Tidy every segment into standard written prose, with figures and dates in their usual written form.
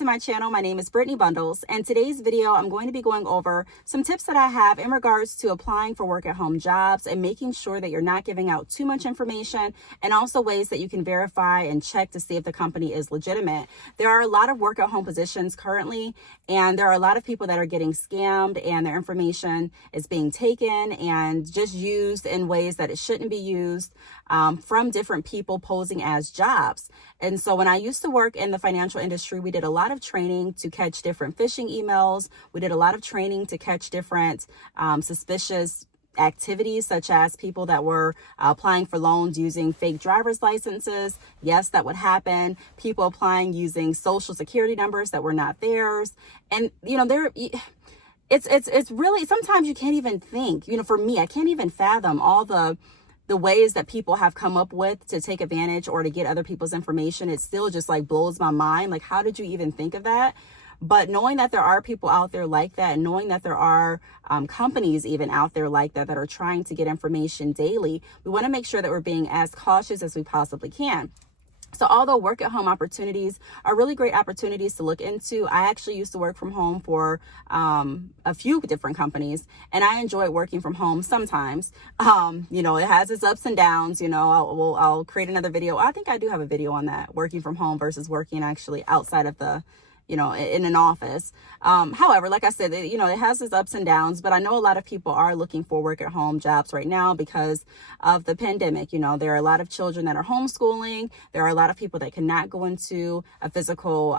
to my channel. My name is Brittney Bundles, and today's video I'm going to be going over some tips that I have in regards to applying for work at home jobs and making sure that you're not giving out too much information, and also ways that you can verify and check to see if the company is legitimate. There are a lot of work at home positions currently, and there are a lot of people that are getting scammed and their information is being taken and just used in ways that it shouldn't be used from different people posing as jobs. And so when I used to work in the financial industry, we did a lot of training to catch different phishing emails. We did a lot of training to catch different suspicious activities, such as people that were applying for loans using fake driver's licenses. Yes, that would happen. People applying using social security numbers that were not theirs. And, it's really, sometimes you can't even think, for me, I can't even fathom all the ways that people have come up with to take advantage or to get other people's information. It still just blows my mind. How did you even think of that? But knowing that there are people out there like that, and knowing that there are companies even out there like that are trying to get information daily, we want to make sure that we're being as cautious as we possibly can. So although work at home opportunities are really great opportunities to look into, I actually used to work from home for a few different companies, and I enjoy working from home sometimes. It has its ups and downs. I'll create another video. I think I do have a video on that, working from home versus working actually outside of the in an office. However, like I said, it has its ups and downs, but I know a lot of people are looking for work at home jobs right now because of the pandemic. There are a lot of children that are homeschooling. There are a lot of people that cannot go into a physical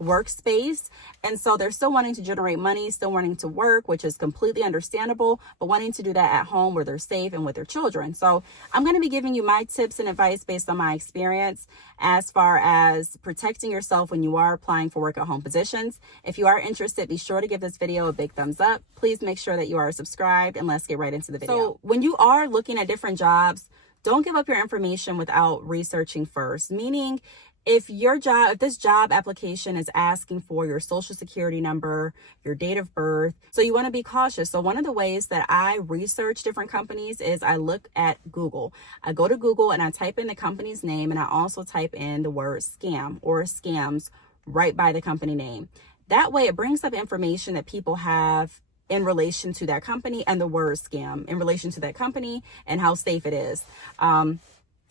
workspace. And so they're still wanting to generate money, still wanting to work, which is completely understandable, but wanting to do that at home where they're safe and with their children. So I'm going to be giving you my tips and advice based on my experience as far as protecting yourself when you are applying for work at home positions. If you are interested, be sure to give this video a big thumbs up. Please make sure that you are subscribed, and let's get right into the video. So when you are looking at different jobs, don't give up your information without researching first. Meaning, if this job application is asking for your social security number, your date of birth, so you want to be cautious. So one of the ways that I research different companies is I look at Google. I go to Google and I type in the company's name, and I also type in the word scam or scams right by the company name. That way it brings up information that people have in relation to that company, and the word scam in relation to that company and how safe it is.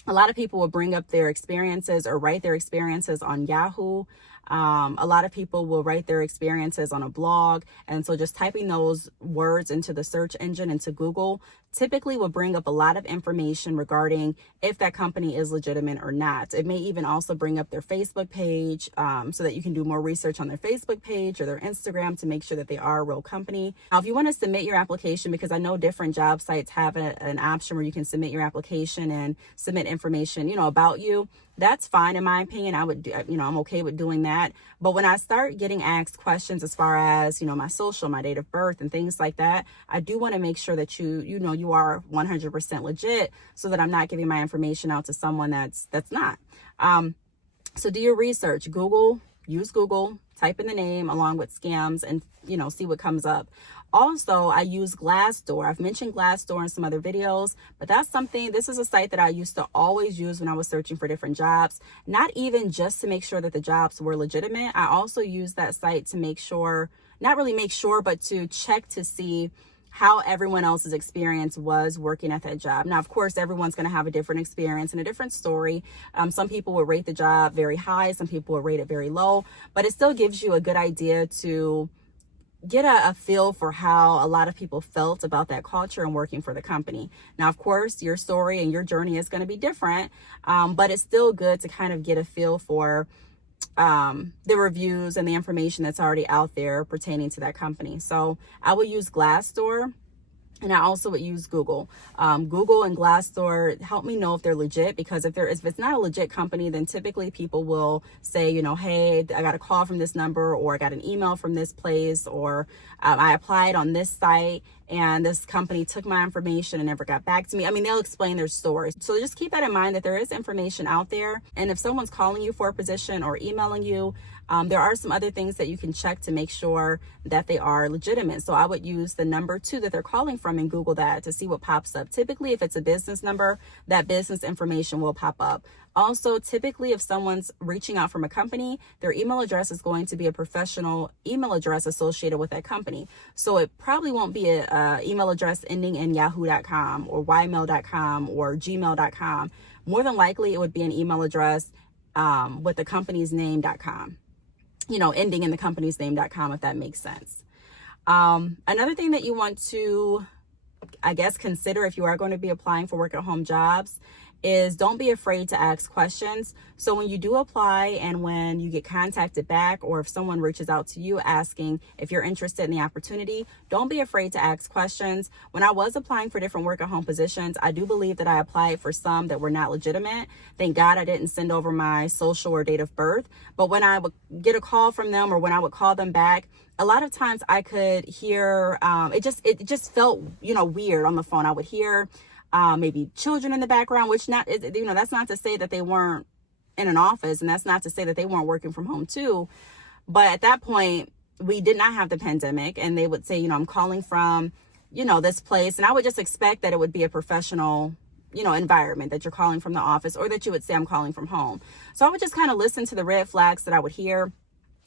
A lot of people will bring up their experiences or write their experiences on Yahoo. A lot of people will write their experiences on a blog. And so just typing those words into the search engine, into Google, typically will bring up a lot of information regarding if that company is legitimate or not. It may even also bring up their Facebook page so that you can do more research on their Facebook page or their Instagram to make sure that they are a real company. Now, if you want to submit your application, because I know different job sites have an option where you can submit your application and submit information, about you. That's fine. In my opinion, I'm okay with doing that. But when I start getting asked questions as far as, my social, my date of birth and things like that, I do want to make sure that you are 100% legit, so that I'm not giving my information out to someone that's not. So do your research. Use Google, type in the name along with scams, and, see what comes up. Also, I use Glassdoor. I've mentioned Glassdoor in some other videos, but this is a site that I used to always use when I was searching for different jobs, not even just to make sure that the jobs were legitimate. I also use that site to make sure, not really make sure, but to check to see how everyone else's experience was working at that job. Now, of course, everyone's going to have a different experience and a different story. Some people will rate the job very high. Some people will rate it very low, but it still gives you a good idea to get a feel for how a lot of people felt about that culture and working for the company. Now, of course, your story and your journey is going to be different, but it's still good to kind of get a feel for the reviews and the information that's already out there pertaining to that company. So I will use Glassdoor, and I also would use Google. Google and Glassdoor help me know if they're legit, because if it's not a legit company, then typically people will say, hey, I got a call from this number, or I got an email from this place, or I applied on this site and this company took my information and never got back to me. I mean, they'll explain their story. So just keep that in mind, that there is information out there. And if someone's calling you for a position or emailing you, There are some other things that you can check to make sure that they are legitimate. So I would use the number 2 that they're calling from and Google that to see what pops up. Typically, if it's a business number, that business information will pop up. Also, typically, if someone's reaching out from a company, their email address is going to be a professional email address associated with that company. So it probably won't be a email address ending in yahoo.com or ymail.com or gmail.com. More than likely, it would be an email address with the company's name.com, ending in the company's name.com, if that makes sense. Another thing that you want to, I guess, consider if you are going to be applying for work at home jobs is don't be afraid to ask questions. So when you do apply and when you get contacted back, or if someone reaches out to you asking if you're interested in the opportunity, don't be afraid to ask questions. When I was applying for different work at home positions, I do believe that I applied for some that were not legitimate. Thank God I didn't send over my social or date of birth. But when I would get a call from them or when I would call them back, a lot of times I could hear, it just felt, weird on the phone. I would hear maybe children in the background, which that's not to say that they weren't in an office, and that's not to say that they weren't working from home too. But at that point, we did not have the pandemic, and they would say, I'm calling from, this place. And I would just expect that it would be a professional, environment, that you're calling from the office, or that you would say I'm calling from home. So I would just kind of listen to the red flags that I would hear.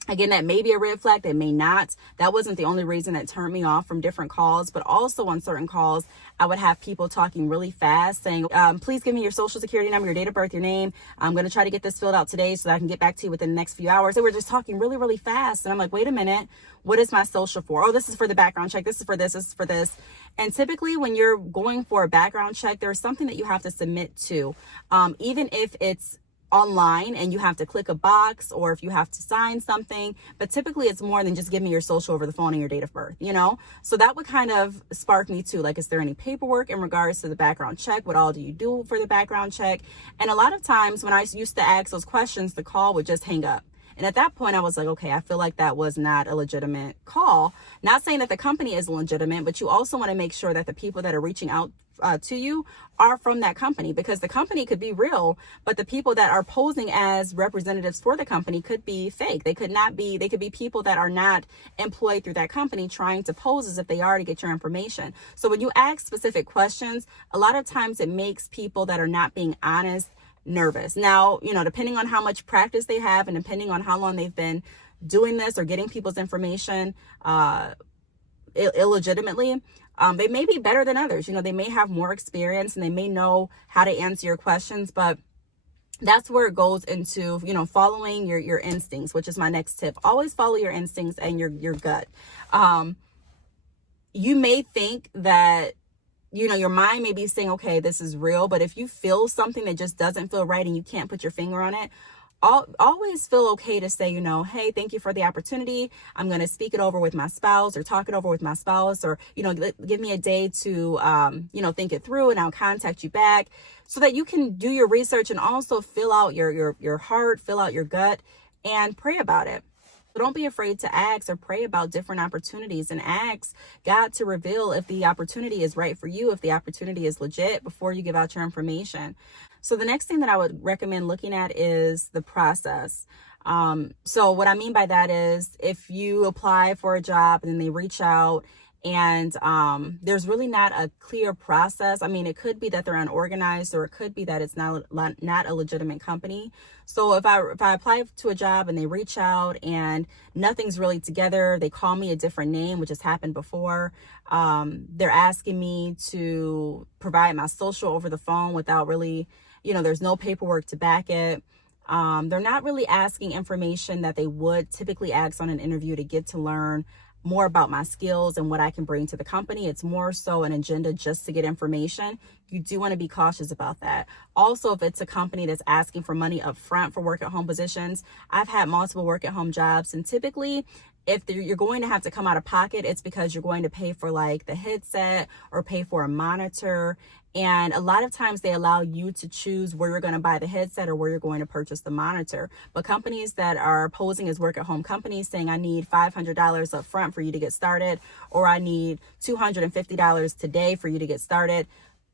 Again, that may be a red flag, that may not. That wasn't the only reason that turned me off from different calls, but also on certain calls, I would have people talking really fast saying, please give me your social security number, your date of birth, your name. I'm going to try to get this filled out today so that I can get back to you within the next few hours. They were just talking really, really fast. And I'm like, wait a minute, what is my social for? Oh, this is for the background check. This is for this, this is for this. And typically when you're going for a background check, there's something that you have to submit to, even if it's online and you have to click a box or if you have to sign something, but typically it's more than just give me your social over the phone and your date of birth, So that would kind of spark me too. Like, is there any paperwork in regards to the background check? What all do you do for the background check? And a lot of times when I used to ask those questions, the call would just hang up. And at that point, I was like, okay, I feel like that was not a legitimate call. Not saying that the company is legitimate, but you also want to make sure that the people that are reaching out to you are from that company, because the company could be real, but the people that are posing as representatives for the company could be fake. They could be people that are not employed through that company trying to pose as if they are to get your information. So when you ask specific questions, a lot of times it makes people that are not being honest nervous. Now, depending on how much practice they have and depending on how long they've been doing this or getting people's information illegitimately, they may be better than others. They may have more experience and they may know how to answer your questions, but that's where it goes into, following your instincts, which is my next tip. Always follow your instincts and your gut. You may think that your mind may be saying, okay, this is real. But if you feel something that just doesn't feel right and you can't put your finger on it, always feel okay to say, hey, thank you for the opportunity. I'm going to speak it over with my spouse or talk it over with my spouse, or, give me a day to, think it through and I'll contact you back, so that you can do your research and also fill out your heart, fill out your gut and pray about it. So don't be afraid to ask or pray about different opportunities, and ask God to reveal if the opportunity is right for you, if the opportunity is legit, before you give out your information. So the next thing that I would recommend looking at is the process. So what I mean by that is, if you apply for a job and then they reach out and there's really not a clear process. I mean, it could be that they're unorganized, or it could be that it's not a legitimate company. So if I apply to a job and they reach out and nothing's really together, they call me a different name, which has happened before. They're asking me to provide my social over the phone without really, there's no paperwork to back it. They're not really asking information that they would typically ask on an interview to get to learn more about my skills and what I can bring to the company. It's more so an agenda just to get information. You do want to be cautious about that. Also, if it's a company that's asking for money up front for work at home positions, I've had multiple work at home jobs, and typically if you're going to have to come out of pocket, it's because you're going to pay for like the headset or pay for a monitor. And a lot of times they allow you to choose where you're going to buy the headset or where you're going to purchase the monitor. But companies that are posing as work at home companies saying, I need $500 up front for you to get started, or I need $250 today for you to get started,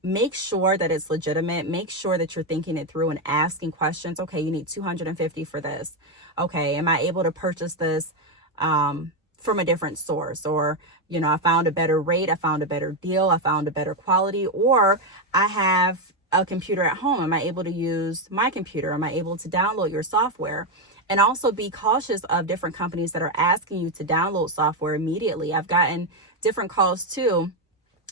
make sure that it's legitimate. Make sure that you're thinking it through and asking questions. Okay, you need 250 for this. Okay, am I able to purchase this from a different source? Or, I found a better rate, I found a better deal, I found a better quality, or I have a computer at home. Am I able to use my computer? Am I able to download your software? And also be cautious of different companies that are asking you to download software immediately. I've gotten different calls too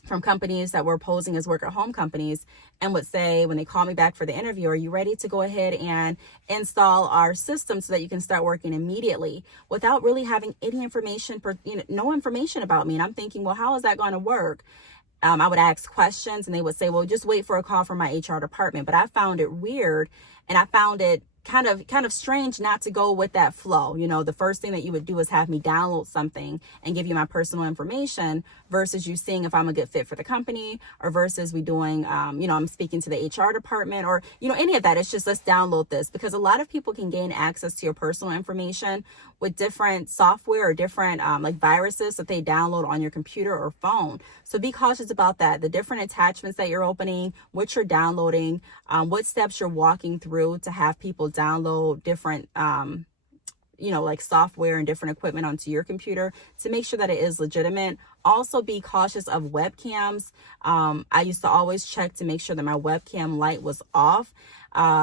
from companies that were posing as work at home companies and would say, when they call me back for the interview, are you ready to go ahead and install our system so that you can start working immediately, without really having any information, no information about me. And I'm thinking, well, how is that going to work? I would ask questions and they would say, well, just wait for a call from my HR department. But I found it weird, and I found it kind of strange not to go with that flow. The first thing that you would do is have me download something and give you my personal information, versus you seeing if I'm a good fit for the company, or versus we doing, I'm speaking to the HR department, or, any of that. It's just, let's download this, because a lot of people can gain access to your personal information with different software or different like viruses that they download on your computer or phone. So be cautious about that. The different attachments that you're opening, what you're downloading, what steps you're walking through to have people download different like software and different equipment onto your computer, to make sure that it is legitimate. Also be cautious of webcams. I used to always check to make sure that my webcam light was off,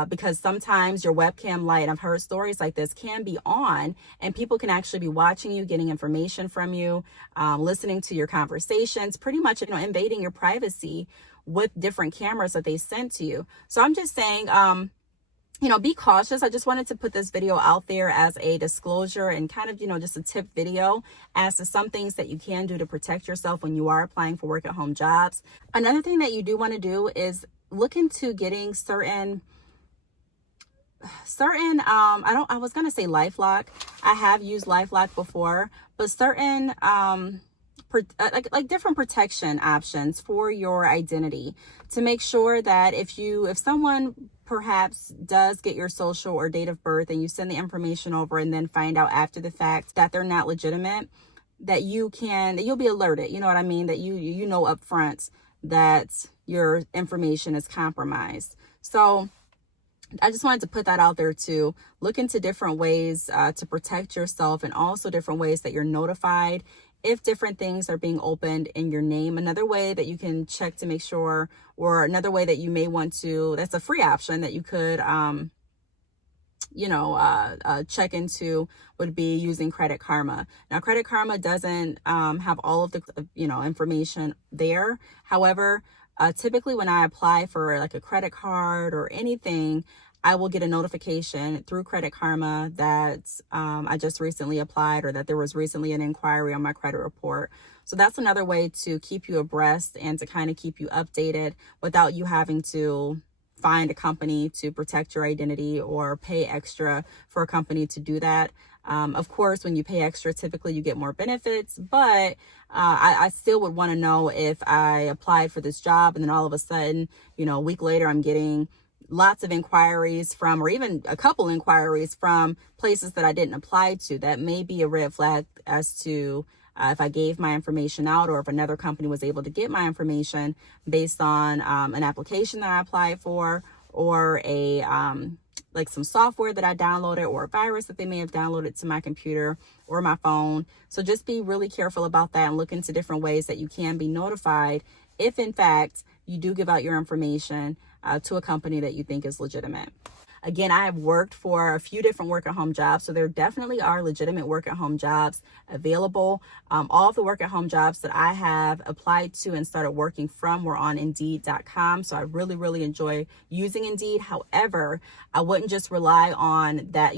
because sometimes your webcam light, I've heard stories like this, can be on and people can actually be watching you, getting information from you, listening to your conversations, pretty much invading your privacy with different cameras that they send to you. So I'm just saying, be cautious. I just wanted to put this video out there as a disclosure and kind of, just a tip video as to some things that you can do to protect yourself when you are applying for work at home jobs. Another thing that you do want to do is look into getting certain I was going to say LifeLock. I have used LifeLock before, but certain like different protection options for your identity, to make sure that if someone perhaps does get your social or date of birth and you send the information over and then find out after the fact that they're not legitimate, that you'll be alerted, you know what I mean? That you know up front that your information is compromised. So I just wanted to put that out there to look into different ways to protect yourself, and also different ways that you're notified if different things are being opened in your name. Another way that you can check to make sure, or another way that you may want to, that's a free option that you could, check into, would be using Credit Karma. Now, Credit Karma doesn't have all of the, information there. However, typically when I apply for like a credit card or anything, I will get a notification through Credit Karma that I just recently applied, or that there was recently an inquiry on my credit report. So that's another way to keep you abreast and to kind of keep you updated without you having to find a company to protect your identity or pay extra for a company to do that. Of course, when you pay extra, typically you get more benefits, but I still would want to know if I applied for this job and then all of a sudden, a week later, I'm getting lots of inquiries from, or even a couple inquiries from places that I didn't apply to. That may be a red flag as to if I gave my information out, or if another company was able to get my information based on an application that I applied for, or a like some software that I downloaded, or a virus that they may have downloaded to my computer or my phone. So just be really careful about that and look into different ways that you can be notified if in fact you do give out your information to a company that you think is legitimate. Again, I have worked for a few different work at home jobs, so there definitely are legitimate work at home jobs available. All of the work at home jobs that I have applied to and started working from were on Indeed.com. So I really, really enjoy using Indeed. However, I wouldn't just rely on that,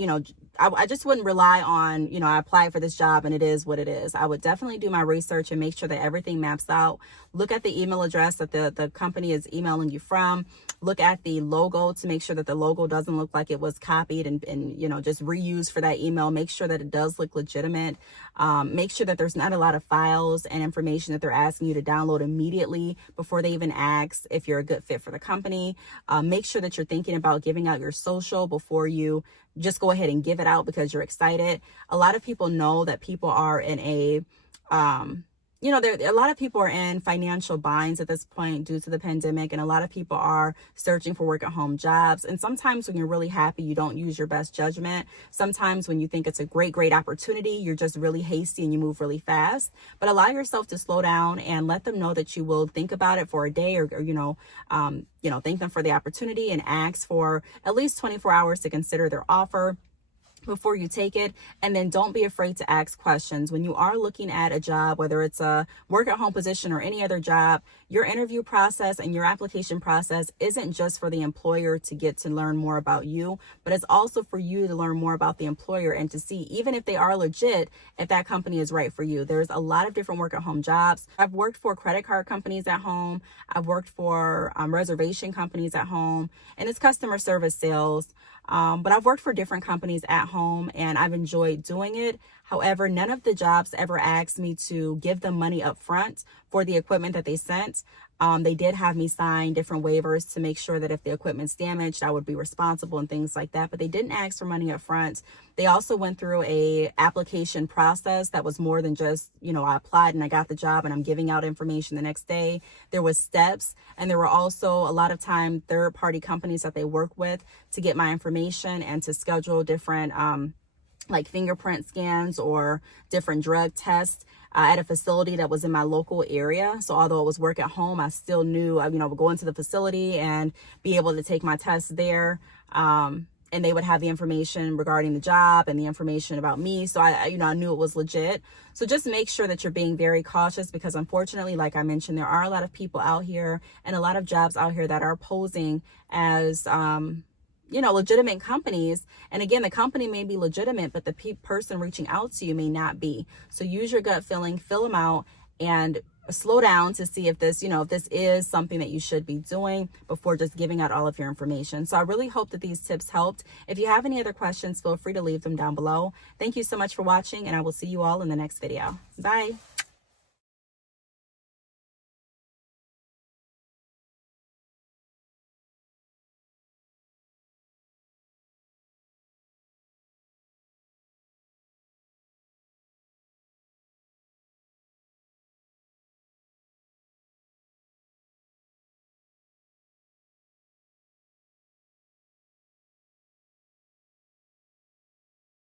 I just wouldn't rely on, I applied for this job and it is what it is. I would definitely do my research and make sure that everything maps out. Look at the email address that the company is emailing you from. Look at the logo to make sure that the logo doesn't look like it was copied and just reused for that email. Make sure that it does look legitimate. Make sure that there's not a lot of files and information that they're asking you to download immediately before they even ask if you're a good fit for the company. Make sure that you're thinking about giving out your social before you just go ahead and give it out because you're excited. A lot of people know that people are in a you know, a lot of people are in financial binds at this point due to the pandemic, and a lot of people are searching for work at home jobs. And sometimes when you're really happy, you don't use your best judgment. Sometimes when you think it's a great opportunity, you're just really hasty and you move really fast. But allow yourself to slow down and let them know that you will think about it for a day, or thank them for the opportunity and ask for at least 24 hours to consider their offer before you take it. And then don't be afraid to ask questions. When you are looking at a job, whether it's a work at home position or any other job, your interview process and your application process isn't just for the employer to get to learn more about you, but it's also for you to learn more about the employer and to see, even if they are legit, if that company is right for you. There's a lot of different work at home jobs. I've worked for credit card companies at home. I've worked for reservation companies at home, and it's customer service sales. But I've worked for different companies at home and I've enjoyed doing it. However, none of the jobs ever asked me to give them money up front for the equipment that they sent. They did have me sign different waivers to make sure that if the equipment's damaged, I would be responsible and things like that. But they didn't ask for money up front. They also went through a application process that was more than just, I applied and I got the job and I'm giving out information the next day. There was steps, and there were also a lot of time third-party companies that they work with to get my information and to schedule different like fingerprint scans or different drug tests at a facility that was in my local area. So although it was work at home, I still knew, I would go into the facility and be able to take my tests there. And they would have the information regarding the job and the information about me. So I knew it was legit. So just make sure that you're being very cautious, because unfortunately, like I mentioned, there are a lot of people out here and a lot of jobs out here that are posing as, legitimate companies. And again, the company may be legitimate, but the person reaching out to you may not be. So use your gut feeling, fill them out, and slow down to see if this, if this is something that you should be doing before just giving out all of your information. So I really hope that these tips helped. If you have any other questions, feel free to leave them down below. Thank you so much for watching, and I will see you all in the next video. Bye.